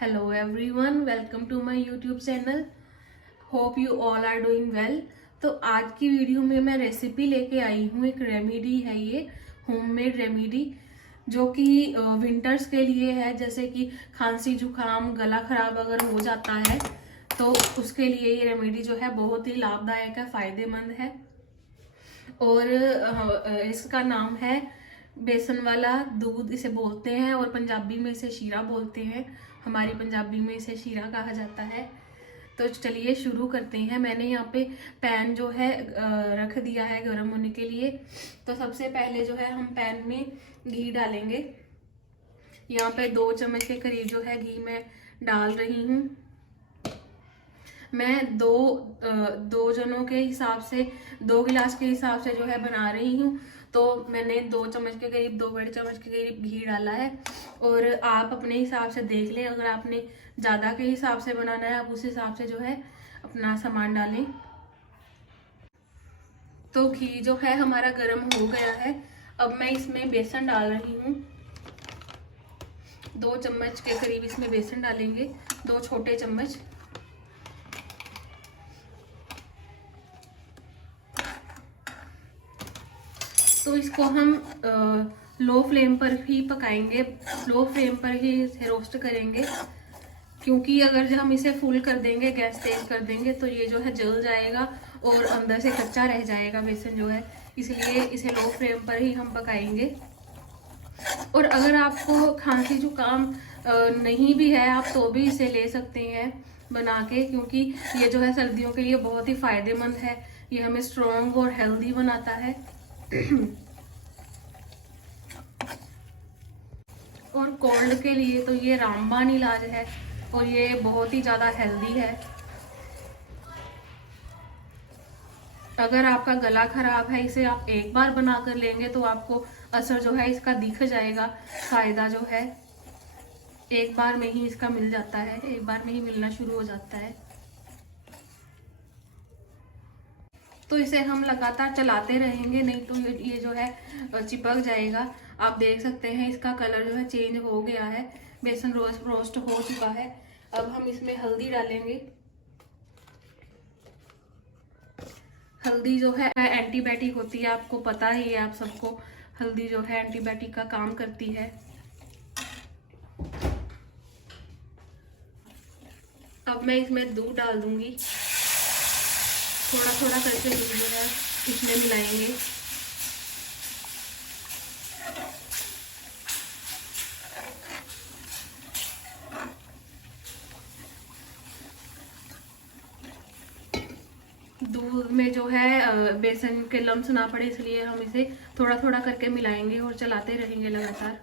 Hello everyone, welcome to my YouTube channel. Hope you all are doing well. तो आज की video में मैं रेसिपी लेके आई हूँ। एक रेमेडी है, ये होममेड रेमेडी जो कि विंटर्स के लिए है। जैसे कि खांसी जुकाम गला खराब अगर हो जाता है तो उसके लिए ये रेमेडी जो है बहुत ही लाभदायक है, फायदेमंद है। और इसका नाम है बेसन वाला दूध इसे बोलते हैं, और पंजाबी में इसे शीरा बोलते हैं। हमारी पंजाबी में इसे शीरा कहा जाता है। तो चलिए शुरू करते हैं। मैंने यहाँ पे पैन जो है रख दिया है गर्म होने के लिए। तो सबसे पहले जो है हम पैन में घी डालेंगे। यहाँ पे 2 चम्मच के करीब जो है घी मैं डाल रही हूँ। मैं दो जनों के हिसाब से 2 गिलास के हिसाब से जो है बना रही हूँ। तो मैंने 2 चम्मच के करीब 2 बड़े चम्मच के करीब घी डाला है। और आप अपने हिसाब से देख लें, अगर आपने ज़्यादा के हिसाब से बनाना है आप उस हिसाब से जो है अपना सामान डालें। तो घी जो है हमारा गर्म हो गया है। अब मैं इसमें बेसन डाल रही हूँ। 2 चम्मच के करीब इसमें बेसन डालेंगे, 2 छोटे चम्मच। तो इसको हम लो फ्लेम पर ही पकाएंगे, लो फ्लेम पर ही इसे रोस्ट करेंगे। क्योंकि अगर जब हम इसे फुल कर देंगे, गैस तेज कर देंगे, तो ये जो है जल जाएगा और अंदर से कच्चा रह जाएगा बेसन जो है। इसलिए इसे लो फ्लेम पर ही हम पकाएंगे। और अगर आपको खांसी जुकाम नहीं भी है आप तो भी इसे ले सकते हैं बना के, क्योंकि ये जो है सर्दियों के लिए बहुत ही फायदेमंद है। ये हमें स्ट्रॉन्ग और हेल्दी बनाता है। और कोल्ड के लिए तो ये रामबाण इलाज है और ये बहुत ही ज़्यादा हेल्दी है। अगर आपका गला खराब है, इसे आप एक बार बना कर लेंगे तो आपको असर जो है इसका दिख जाएगा। फायदा जो है एक बार में ही इसका मिल जाता है, एक बार में ही मिलना शुरू हो जाता है। तो इसे हम लगातार चलाते रहेंगे, नहीं तो ये जो है चिपक जाएगा। आप देख सकते हैं इसका कलर जो है चेंज हो गया है, बेसन रोस्ट हो चुका है। अब हम इसमें हल्दी डालेंगे। हल्दी जो है एंटीबायोटिक होती है, आपको पता ही है, आप सबको हल्दी जो है एंटीबायोटिक का काम करती है। अब मैं इसमें दूध डाल दूंगी। थोड़ा थोड़ा करके दूध जो है इसमें मिलाएंगे। दूध में जो है बेसन के लम्स ना पड़े, इसलिए हम इसे थोड़ा थोड़ा करके मिलाएंगे और चलाते रहेंगे लगातार।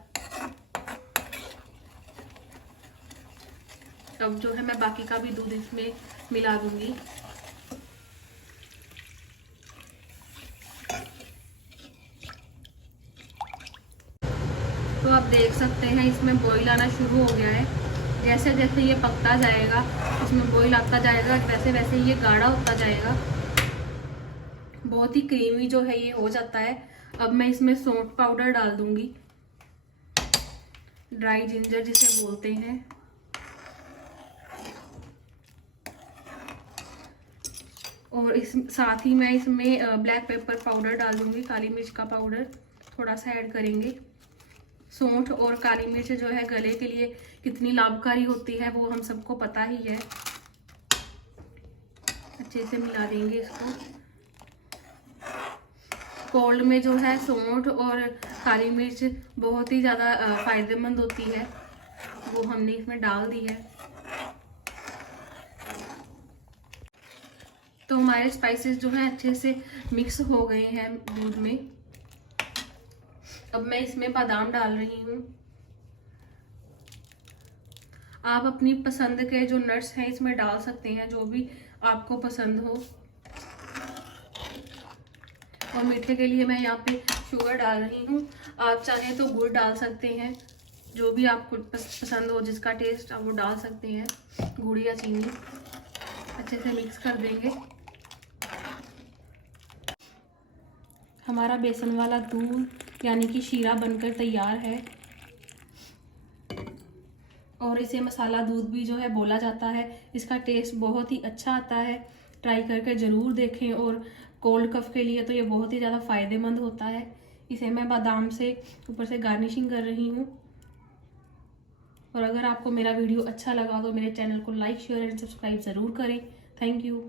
अब जो है मैं बाकी का भी दूध इसमें मिला दूंगी। तो आप देख सकते हैं इसमें बॉईल आना शुरू हो गया है। जैसे जैसे ये पकता जाएगा, इसमें बॉईल आता जाएगा, वैसे वैसे ये गाढ़ा होता जाएगा। बहुत ही क्रीमी जो है ये हो जाता है। अब मैं इसमें सौंठ पाउडर डाल दूंगी, ड्राई जिंजर जिसे बोलते हैं। और इस साथ ही मैं इसमें ब्लैक पेपर पाउडर डाल दूंगी, काली मिर्च का पाउडर थोड़ा सा ऐड करेंगे। सौंठ और काली मिर्च जो है गले के लिए कितनी लाभकारी होती है वो हम सबको पता ही है। अच्छे से मिला देंगे इसको। कोल्ड में जो है सौंठ और काली मिर्च बहुत ही ज़्यादा फायदेमंद होती है, वो हमने इसमें डाल दी है। तो हमारे स्पाइसेस जो है अच्छे से मिक्स हो गए हैं दूध में। अब मैं इसमें बादाम डाल रही हूँ। आप अपनी पसंद के जो नट्स हैं इसमें डाल सकते हैं, जो भी आपको पसंद हो। और मीठे के लिए मैं यहाँ पे शुगर डाल रही हूँ। आप चाहें तो गुड़ डाल सकते हैं, जो भी आपको पसंद हो, जिसका टेस्ट आप वो डाल सकते हैं, गुड़ या चीनी। अच्छे से मिक्स कर देंगे। हमारा बेसन वाला दूध यानी कि शीरा बनकर तैयार है। और इसे मसाला दूध भी जो है बोला जाता है। इसका टेस्ट बहुत ही अच्छा आता है, ट्राई करके ज़रूर देखें। और कोल्ड कफ के लिए तो ये बहुत ही ज़्यादा फ़ायदेमंद होता है। इसे मैं बादाम से ऊपर से गार्निशिंग कर रही हूँ। और अगर आपको मेरा वीडियो अच्छा लगा तो मेरे चैनल को लाइक शेयर एंड सब्सक्राइब ज़रूर करें। Thank you.